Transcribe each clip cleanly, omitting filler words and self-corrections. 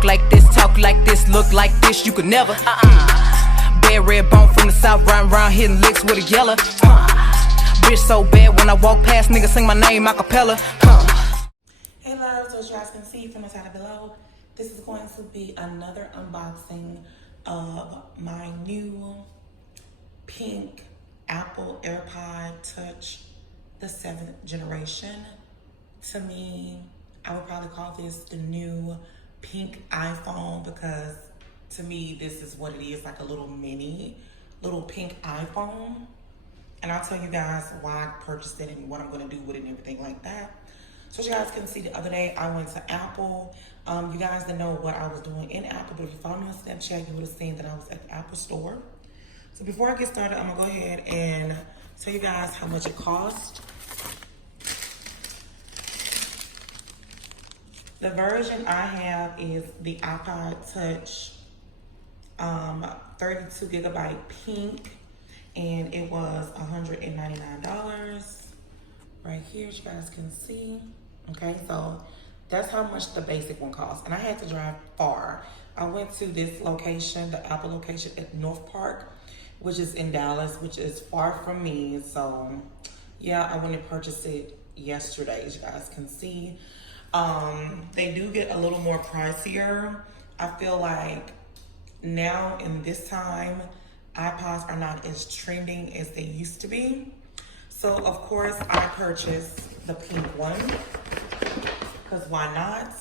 walk like this, talk like this, look like this, you could never. Bad red bone from the south, riding around hitting licks with a yellow. Bitch so bad when I walk past, niggas sing my name a cappella. Hey loves, so as you guys can see from the side below, this is going to be another unboxing of my new pink Apple AirPod Touch, the 7th generation. To me, I would probably call this the new pink iPhone, because to me, this is what it is, like a little pink iPhone. And I'll tell you guys why I purchased it and what I'm gonna do with it and everything like that. So as you guys can see, the other day I went to Apple. You guys didn't know what I was doing in Apple, but if you follow me on Snapchat, you would have seen that I was at the Apple store. So before I get started, I'm gonna go ahead and tell you guys how much it cost. The version I have is the iPod Touch 32 gigabyte pink, and it was $199 right here, as you guys can see. Okay, so that's how much the basic one costs. And I had to drive far. I went to this location, the Apple location at North Park, which is in Dallas, which is far from me. So yeah, I went and purchased it yesterday, as you guys can see. They do get a little more pricier. I feel like now in this time, iPods are not as trending as they used to be. So of course I purchased the pink one, because why not?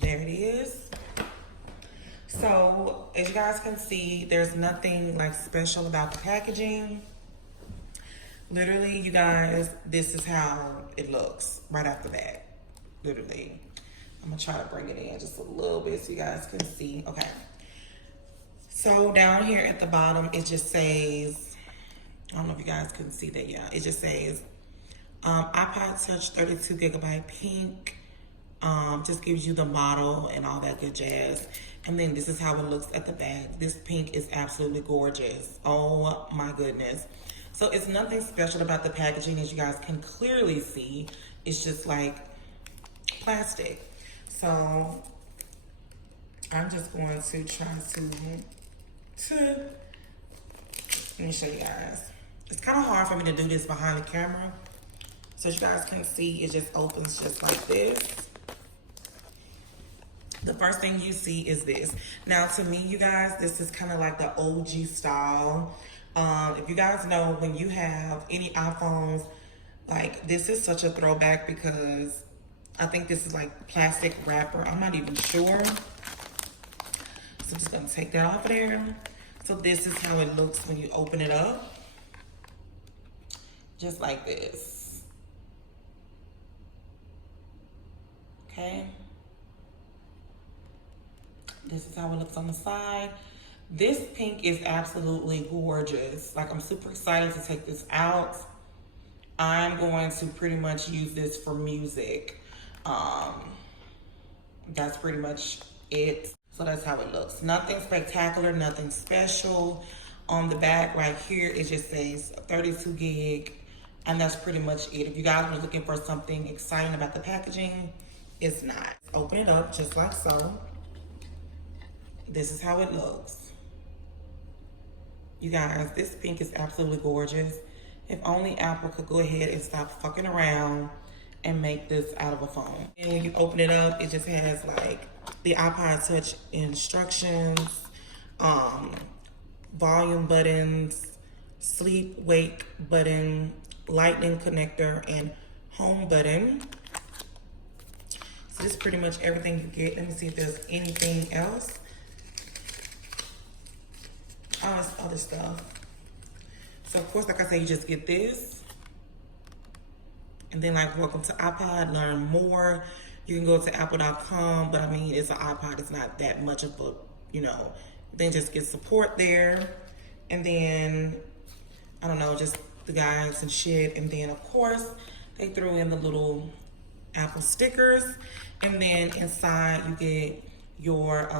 There it is. So as you guys can see, there's nothing like special about the packaging. Literally, you guys, this is how it looks right after that. Literally. I'm gonna try to bring it in just a little bit so you guys can see. Okay. So down here at the bottom, it just says, I don't know if you guys can see that. Yeah, it just says iPod Touch 32 gigabyte pink. Just gives you the model and all that good jazz. And then this is how it looks at the back. This pink is absolutely gorgeous. Oh my goodness. So it's nothing special about the packaging, as you guys can clearly see. It's just like plastic. So I'm just going to try to let me show you guys. It's kind of hard for me to do this behind the camera. So as you guys can see, it just opens just like this. The first thing you see is this. Now to me, you guys, this is kind of like the OG style. If you guys know, when you have any iPhones, like this is such a throwback, because I think this is like plastic wrapper. I'm not even sure. So I'm just gonna take that off of there. So this is how it looks when you open it up. Just like this. Okay. This is how it looks on the side. This pink is absolutely gorgeous. Like, I'm super excited to take this out. I'm going to pretty much use this for music. That's pretty much it. So that's how it looks. Nothing spectacular, nothing special. On the back right here, it just says 32 gig, and that's pretty much it. If you guys are looking for something exciting about the packaging, it's not. Open it up just like so. This is how it looks. You guys, this pink is absolutely gorgeous. If only Apple could go ahead and stop fucking around and make this out of a phone. And when you open it up, it just has like the iPod Touch instructions, volume buttons, sleep wake button, lightning connector, and home button. So this is pretty much everything you get. Let me see if there's anything else. Oh, it's other stuff. So of course, like I said, you just get this. And then like, welcome to iPod, learn more. You can go to apple.com, but I mean, it's an iPod. It's not that much of a, you know, then just get support there. And then, I don't know, just the guides and shit. And then of course, they threw in the little Apple stickers. And then inside you get your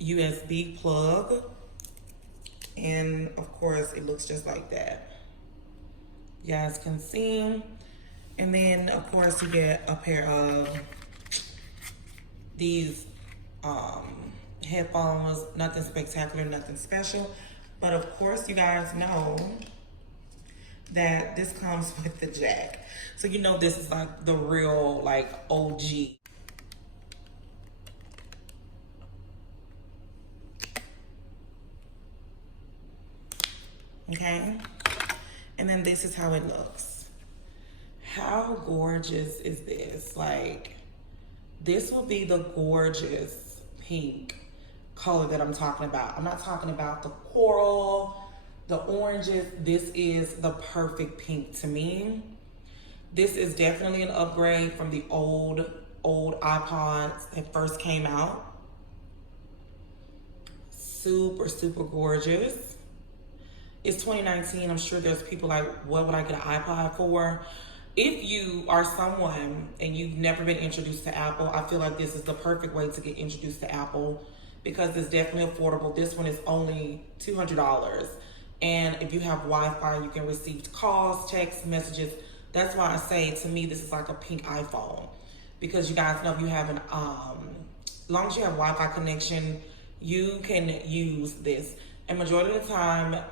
USB plug. And of course, it looks just like that. You guys can see. And then of course you get a pair of these headphones, nothing spectacular, nothing special. But of course, you guys know that this comes with the jack. So you know this is like the real like OG. Okay? And then this is how it looks. How gorgeous is this? Like, this will be the gorgeous pink color that I'm talking about. I'm not talking about the coral, the oranges. This is the perfect pink to me. This is definitely an upgrade from the old iPods that first came out. Super, super gorgeous. It's 2019. I'm sure there's people like, what would I get an iPod for? If you are someone and you've never been introduced to Apple, I feel like this is the perfect way to get introduced to Apple because it's definitely affordable. This one is only $200. And if you have Wi-Fi, you can receive calls, texts, messages. That's why I say, to me, this is like a pink iPhone. Because you guys know if you have an, as long as you have Wi-Fi connection, you can use this. And majority of the time,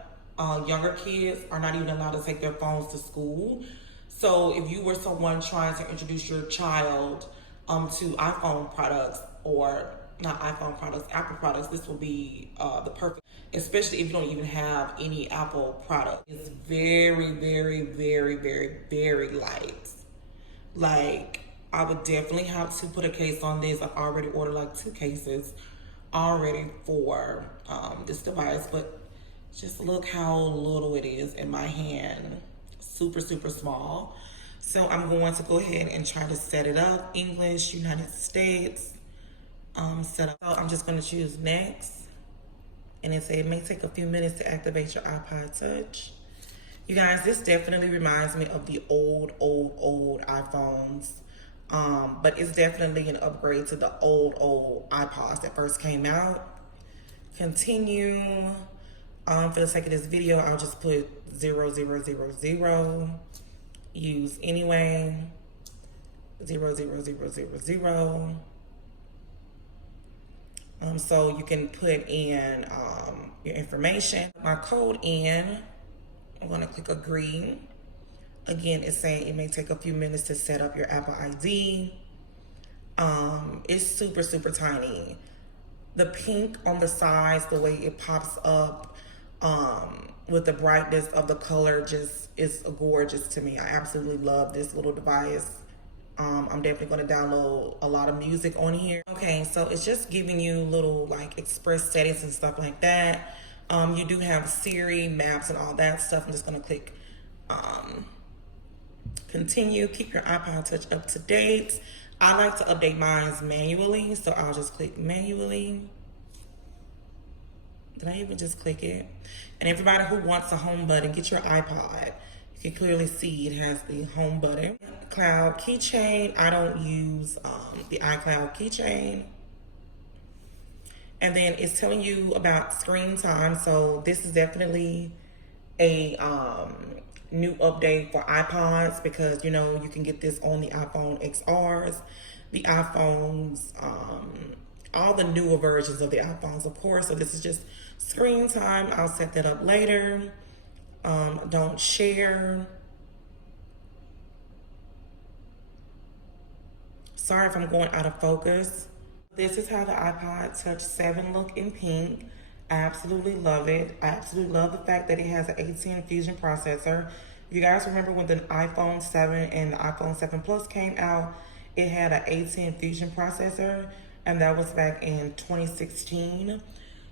younger kids are not even allowed to take their phones to school. So if you were someone trying to introduce your child to iPhone products, or not iPhone products, Apple products, this will be the perfect, especially if you don't even have any Apple product. It's very, very, very, very, very light. Like, I would definitely have to put a case on this. I've already ordered like 2 cases already for this device, but just look how little it is in my hand. Super, super small. So I'm going to go ahead and try to set it up. English, United States, set up. So I'm just going to choose next. And it may take a few minutes to activate your iPod Touch. You guys, this definitely reminds me of the old iPhones. But it's definitely an upgrade to the old iPods that first came out. Continue. For the sake of this video, I'll just put 0000. Use anyway. 00000. So you can put in your information. My code in. I'm gonna click agree. Again, it's saying it may take a few minutes to set up your Apple ID. It's super, super tiny. The pink on the sides, the way it pops up, with the brightness of the color, just is gorgeous to me. I absolutely love this little device. I'm definitely going to download a lot of music on here. Okay, so it's just giving you little like express settings and stuff like that. You do have Siri, maps, and all that stuff. I'm just going to click continue. Keep your iPod Touch up to date. I like to update mine manually, so I'll just click manually. Did I even just click it? And everybody who wants a home button, get your iPod. You can clearly see it has the home button. Cloud keychain. I don't use the iCloud keychain. And then it's telling you about screen time. So this is definitely a new update for iPods because, you know, you can get this on the iPhone XRs, the iPhones, all the newer versions of the iPhones, of course. So this is just screen time. I'll set that up later. Don't share. Sorry if I'm going out of focus. This is how the iPod Touch 7 look in pink. I absolutely love it. I absolutely love the fact that it has an A10 Fusion processor. If you guys remember when the iPhone 7 and the iPhone 7 Plus came out, it had an A10 Fusion processor, and that was back in 2016.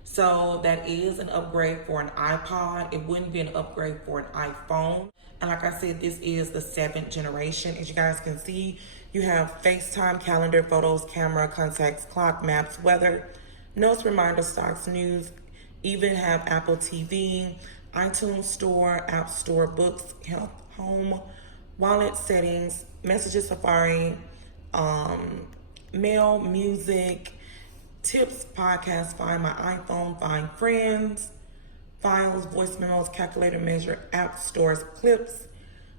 So that is an upgrade for an iPod. It wouldn't be an upgrade for an iPhone. And like I said, this is the 7th generation. As you guys can see, you have FaceTime, calendar, photos, camera, contacts, clock, maps, weather, notes, reminders, stocks, news, even have Apple TV, iTunes Store, App Store, books, health, home, wallet, settings, messages, Safari, mail, music, tips, podcast, find my iPhone, find friends, files, voice memos, calculator, measure, app stores, clips,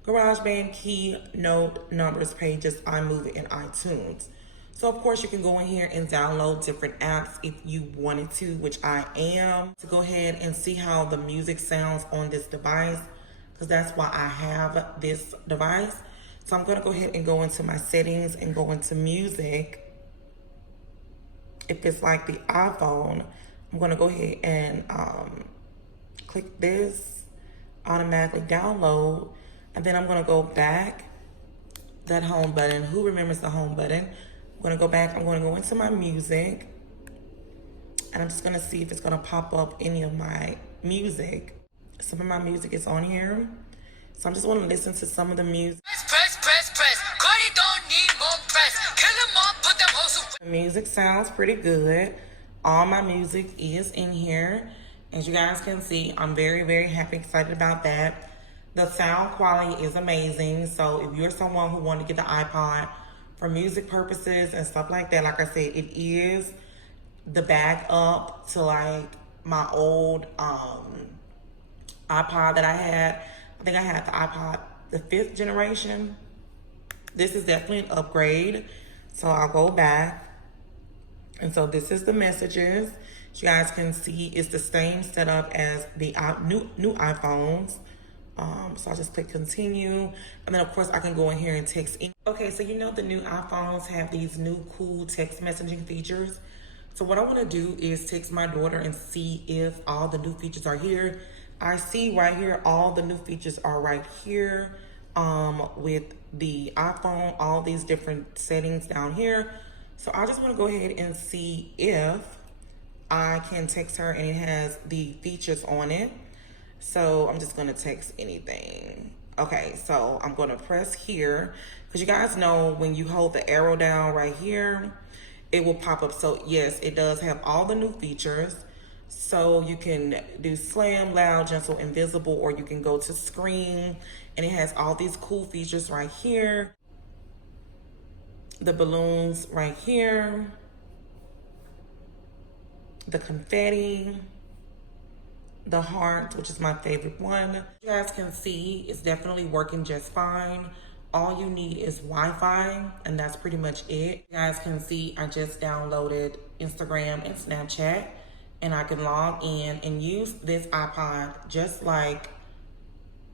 GarageBand, key, note, numbers, pages, iMovie, and iTunes. So of course you can go in here and download different apps if you wanted to, which I am, to go ahead and see how the music sounds on this device, because that's why I have this device. So I'm gonna go ahead and go into my settings and go into music. If it's like the iPhone, I'm gonna go ahead and click this, automatically download, and then I'm gonna go back, that home button. Who remembers the home button? I'm gonna go back, I'm gonna go into my music, and I'm just gonna see if it's gonna pop up any of my music. Some of my music is on here. So I'm just wanna listen to some of the music. Press. Cardi don't need more press. Kill them all, put them hoes. The music sounds pretty good. All my music is in here. As you guys can see, I'm very, very happy, excited about that. The sound quality is amazing. So if you're someone who wants to get the iPod for music purposes and stuff like that, like I said, it is the backup to like my old iPod that I had. I think I had the iPod, the 5th generation. This is definitely an upgrade. So I'll go back. And so this is the messages. As you guys can see, it's the same setup as the new iPhones. So I'll just click continue. And then of course I can go in here and text in. Okay, so you know the new iPhones have these new cool text messaging features. So what I wanna do is text my daughter and see if all the new features are here. I see right here, all the new features are right here with the iPhone, all these different settings down here. So I just wanna go ahead and see if I can text her and it has the features on it. So I'm just gonna text anything. Okay, so I'm gonna press here, because you guys know when you hold the arrow down right here, it will pop up. So yes, it does have all the new features. So you can do slam, loud, gentle, invisible, or you can go to screen, and it has all these cool features right here. The balloons right here. The confetti. The heart, which is my favorite one. You guys can see it's definitely working just fine. All you need is Wi-Fi, and that's pretty much it. You guys can see I just downloaded Instagram and Snapchat, and I can log in and use this iPod just like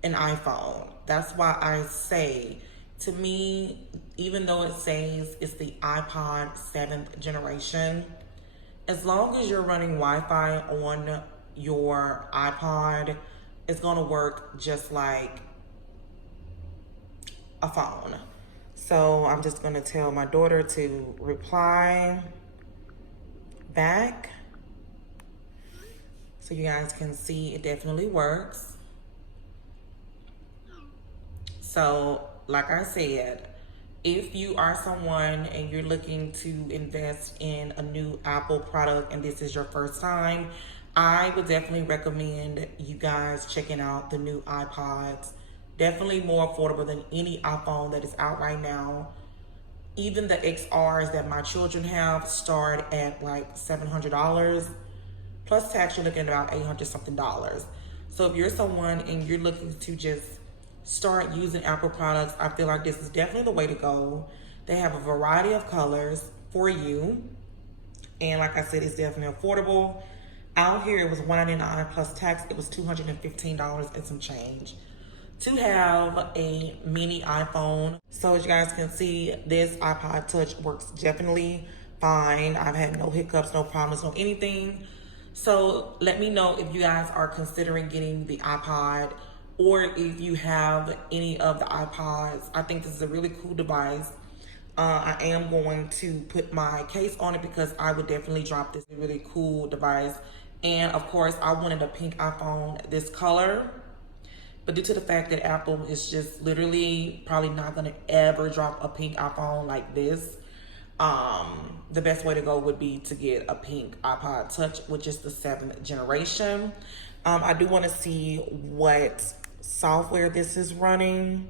an iPhone. That's why I say, to me, even though it says it's the iPod 7th generation, as long as you're running Wi-Fi on your iPod, it's gonna work just like a phone. So I'm just gonna tell my daughter to reply back, so you guys can see it definitely works. So like I said, if you are someone and you're looking to invest in a new Apple product and this is your first time, I would definitely recommend you guys checking out the new iPods. Definitely more affordable than any iPhone that is out right now. Even the XRs that my children have start at like $700. Plus tax, you're looking at about $800 something. So if you're someone and you're looking to just start using Apple products, I feel like this is definitely the way to go. They have a variety of colors for you. And like I said, it's definitely affordable. Out here, it was $199 plus tax. It was $215 and some change to have a mini iPhone. So as you guys can see, this iPod Touch works definitely fine. I've had no hiccups, no problems, no anything. So let me know if you guys are considering getting the iPod, or if you have any of the iPods. I think this is a really cool device. I am going to put my case on it because I would definitely drop this really cool device. And of course, I wanted a pink iPhone this color, but due to the fact that Apple is just literally probably not gonna ever drop a pink iPhone like this, the best way to go would be to get a pink iPod Touch, which is the 7th generation. I do wanna see what software this is running.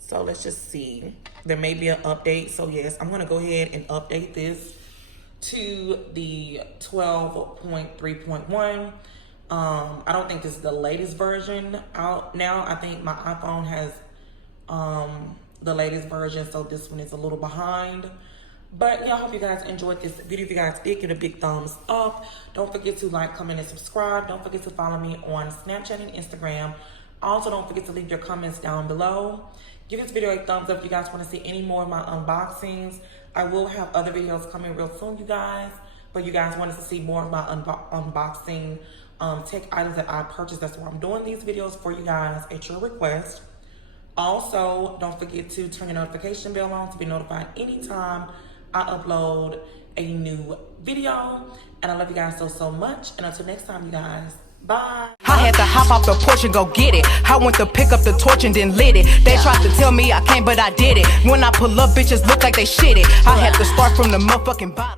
So let's just see. There may be an update. So yes, I'm gonna go ahead and update this to the 12.3.1. I don't think this is the latest version out now. I think my iPhone has the latest version, so this one is a little behind. But yeah, I hope you guys enjoyed this video. If you guys did, give it a big thumbs up. Don't forget to like, comment, and subscribe. Don't forget to follow me on Snapchat and Instagram. Also, don't forget to leave your comments down below. Give this video a thumbs up if you guys want to see any more of my unboxings. I will have other videos coming real soon, you guys. But you guys wanted to see more of my unboxing tech items that I purchased. That's why I'm doing these videos for you guys at your request. Also, don't forget to turn your notification bell on to be notified anytime I upload a new video. And I love you guys so much. And until next time, you guys, bye. I had to hop off the porch and go get it. I went to pick up the torch and then lit it. They tried to tell me I can't, but I did it. When I pull up, bitches look like they shit it. I had to start from the motherfucking bottom.